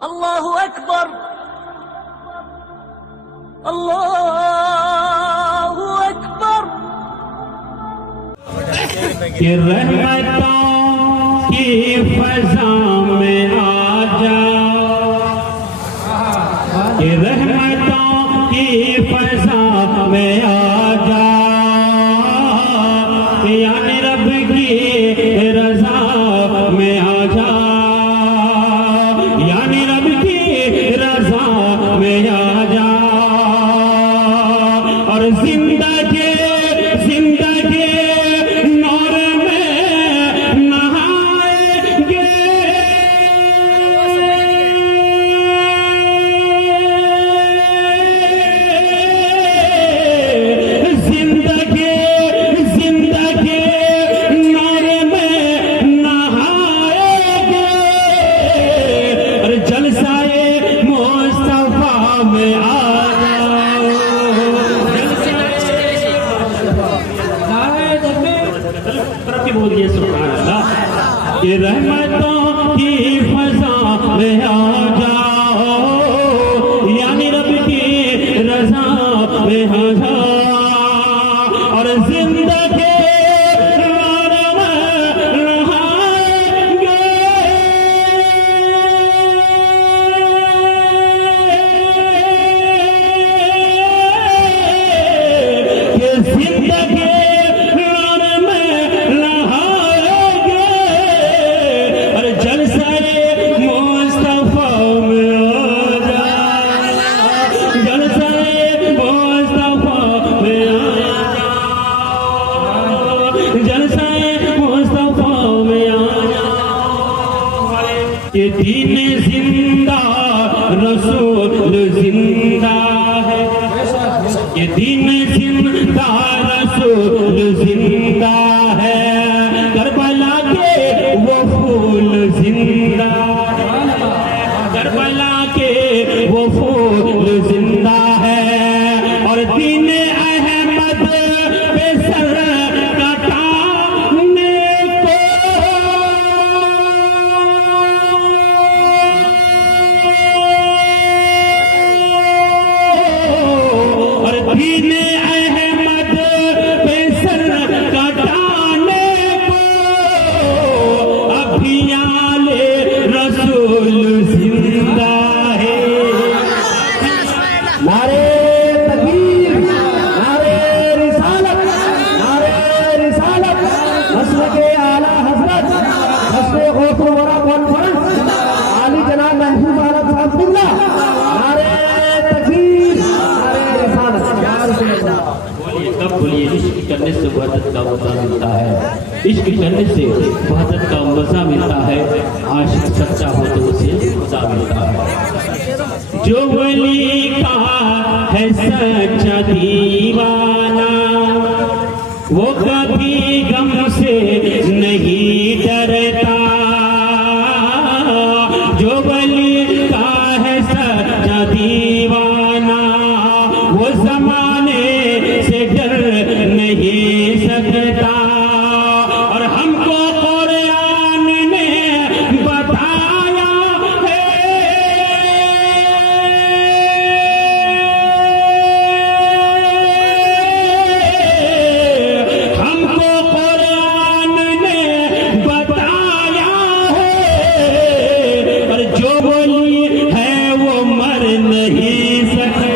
अल्लाहु अकबर, अल्लाहु अकबर। कि रहमतों की फजा में आ जा, कि रहमतों की फजा में आ जा, यानी रब की रजा में आ जा, यानी रब की रजा में आ जा। और जिंदगी जिंदगी नूर में नहाएंगे, जिंदगी जिंदगी नूर में नहाएंगे। और जलसाए मुस्तफा में आ बोलिए सुभान अल्लाह। कि रहमतों की फजा में आ जाओ, यानी रब की रजा में आ जाओ। और जिंदगी नूर में नहाएंगे, कि जिंदगी ये दीन जिंदा रसूल जिंदा है, ये दीन जिंदा रसूल जिंदा है। करबला के वो फूल जिंदा है, करबला के वो फूल जिंदा है। और दीन अहमद पे सर कटाने को, दीन अहमद पे सर कटाने को अभियाले रसूल जिंदा है। नारे तकबीर, नारे रिसालत, नारे रिसालत, मसलके आला हजरत मसले गौसुल वरा कॉन्फ्रेंस आली जनाब महफूज आलम साहब किबला। नारे तकबीर, नारे रिसालत। कब बोलिए इश्क करने से वहदत का मजा मिलता है, इश्क करने से वहदत का मजा मिलता है। आशिक सच्चा हो तो उसे मजा मिलता है। जो वली का है सच्चा दीवाना, वो कभी गम से नहीं डरता। जो वली का है सच्चा दीवाना, वो जमाने से डर नहीं सकता। और हमको कुरान ने बताया है, हमको कुरान ने बताया है। और जो बोली है वो मर नहीं सकता,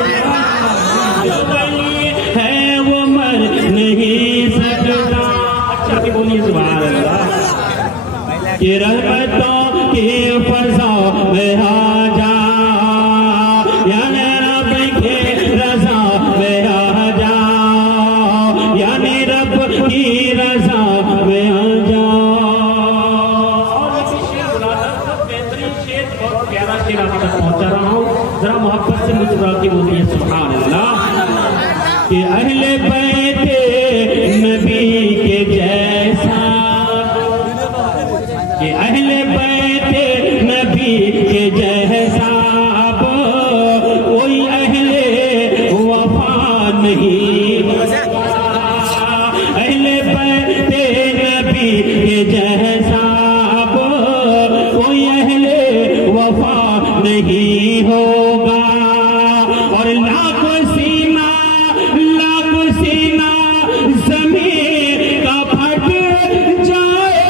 जो बोली है वो मर नहीं सकता। अच्छा की बोलिए सुभान अल्लाह। कि रहमतों की फजा में आ जा, यानी रब की रजा में आ जा, यानी रब की रजा में आ जा। बेहतरीन शेर, बहुत प्यारा शेर आप तक पहुंचा रहा हूँ, जरा मोहब्बत से मुस्कुरा के बोलिए सुभान अल्लाह। कि अहले बैते नबी के जैसा, कि अहले बैते नबी के जैसा अब कोई अहले वफा नहीं। अहले बैते नबी के जैसा अब कोई अहले वफा नहीं होगा और लाख सीना जमीन का फट जाए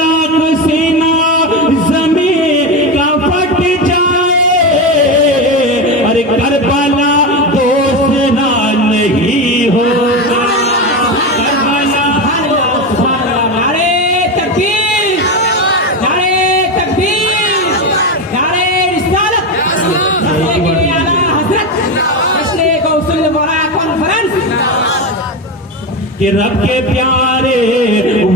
लाख सीना जमीन का फट जाए अरे करबला दूसरा नहीं होगा करबला नारे तकबीर नारे रिसालत आला हजरत जश्न गौसुल वरा कॉन्फ्रेंस कि रब के प्यारे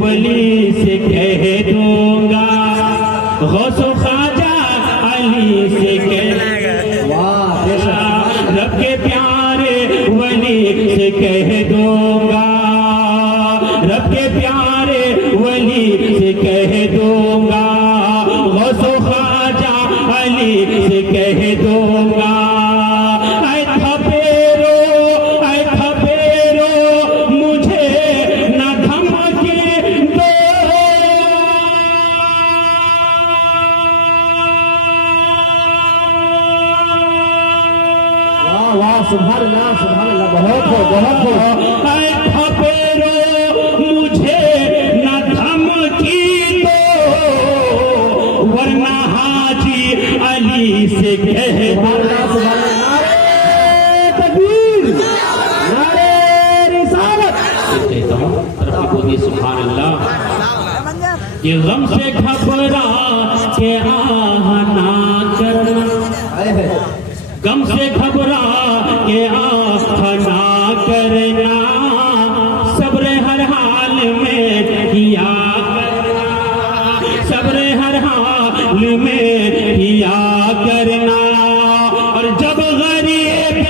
वली से कह दूंगा गौसो ख्वाजा अली से कह रब के प्यारे वली से कह दूंगा रब के प्यारे वली से कह दूंगा गौसो ख्वाजा अली से कह दूंगा ऐ थपेरो मुझे न धमकी दो वाह सुभान अल्लाह बहुत हो ऐ थपेरो मुझे न धमकी दो वरना हाजी अली से कह दो सुभान अल्लाह ये गम से घबरा के आना करना गम से घबरा के आना करना सब्र हर हाल में किया करना सब्र हर हाल में किया करना और जब गरीब